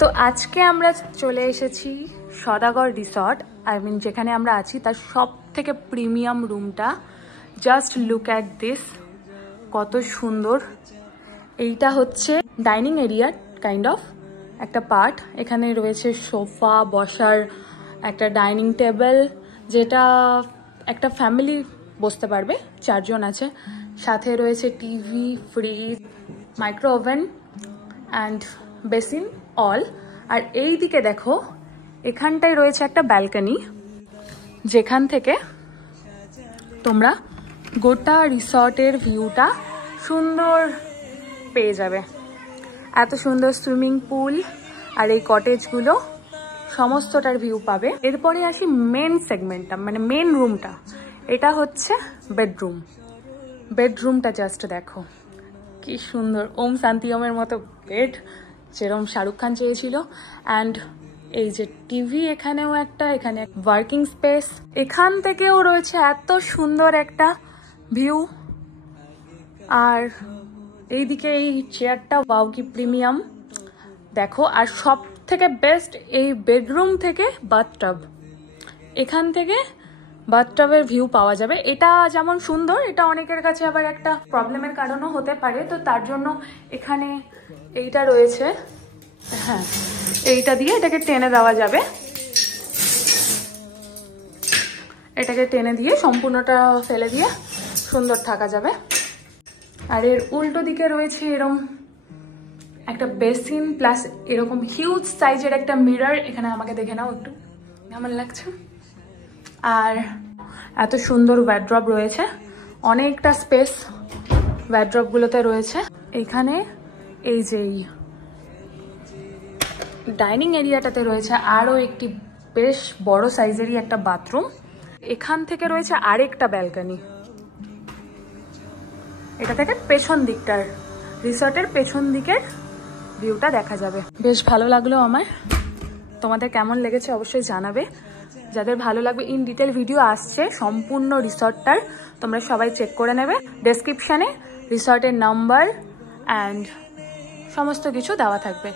তো আজকে আমরা চলে এসেছি সদাগর রিসর্ট। যেখানে আমরা আছি তার সব থেকে প্রিমিয়াম রুমটা। জাস্ট লুক অ্যাট দিস, কত সুন্দর। এইটা হচ্ছে ডাইনিং এরিয়া কাইন্ড অফ একটা পার্ট। এখানে রয়েছে সোফা, বসার একটা ডাইনিং টেবিল, যেটা একটা ফ্যামিলি বসতে পারবে, 4 জন আছে। সাথে রয়েছে TV, fridge, micro oven and basin all. আর এই দিকে দেখো, এখানটায় রয়েছে একটা ব্যালকনি, যেখান থেকে তোমরা গোটা রিসর্টের ভিউটা সুন্দর পেয়ে যাবে। এত সুন্দর সুইমিং পুল আর এই কটেজগুলো সমস্তটার ভিউ পাবে। এরপরে আসি মেন সেগমেন্টটা, মানে মেন রুমটা। এটা হচ্ছে বেডরুম। বেডরুমটা জাস্ট দেখো কি সুন্দর, ওম শান্তি ওমের মতো বেড, যেরকম শাহরুখ খান চেয়েছিল। অ্যান্ড এই যে টিভি, এখানেও একটা, এখানে ওয়ার্কিং স্পেস। এখান থেকেও রয়েছে এত সুন্দর একটা ভিউ। আর এইদিকে এই চেয়ারটা, ওয়াও কি প্রিমিয়াম দেখো। আর সব থেকে বেস্ট, এই বেডরুম থেকে বাথটাব, এখান থেকে বাথটাবের ভিউ পাওয়া যাবে। এটা যেমন সুন্দর, এটা অনেকের কাছে আবার একটা প্রবলেমের কারণও হতে পারে। তো তার জন্য এখানে এইটা রয়েছে, হ্যাঁ, এইটা দিয়ে এটাকে টেনে দেওয়া যাবে। এটাকে টেনে দিয়ে সম্পূর্ণটা ফেলে দিয়ে সুন্দর থাকা যাবে। আর এর উল্টো দিকে রয়েছে এরকম একটা বেসিন প্লাস এরকম হিউজ সাইজের একটা মিরর। এখানে আমাকে দেখে নাও একটু কেমন লাগছে। আর এত সুন্দর ওয়ার্ড্রপ রয়েছে, অনেকটা স্পেস ওয়ার্ড্রপগুলোতে রয়েছে। এখানে এই যে ডাইনিং এরিয়াটাতে রয়েছে আরও একটি বেশ বড় সাইজেরই একটা বাথরুম। এখান থেকে রয়েছে আরেকটা ব্যালকনি। এটা থেকে পেছন দিকটার, রিসর্টের পেছন দিকের ভিউটা দেখা যাবে। বেশ ভালো লাগলো আমার। তোমাদের কেমন লেগেছে অবশ্যই জানাবে। যাদের ভালো লাগবে, ইন ডিটেল ভিডিও আসছে সম্পূর্ণ রিসর্টটার, তোমরা সবাই চেক করে নেবে। ডেসক্রিপশানে রিসর্টের নাম্বার অ্যান্ড সমস্ত কিছু দেওয়া থাকবে।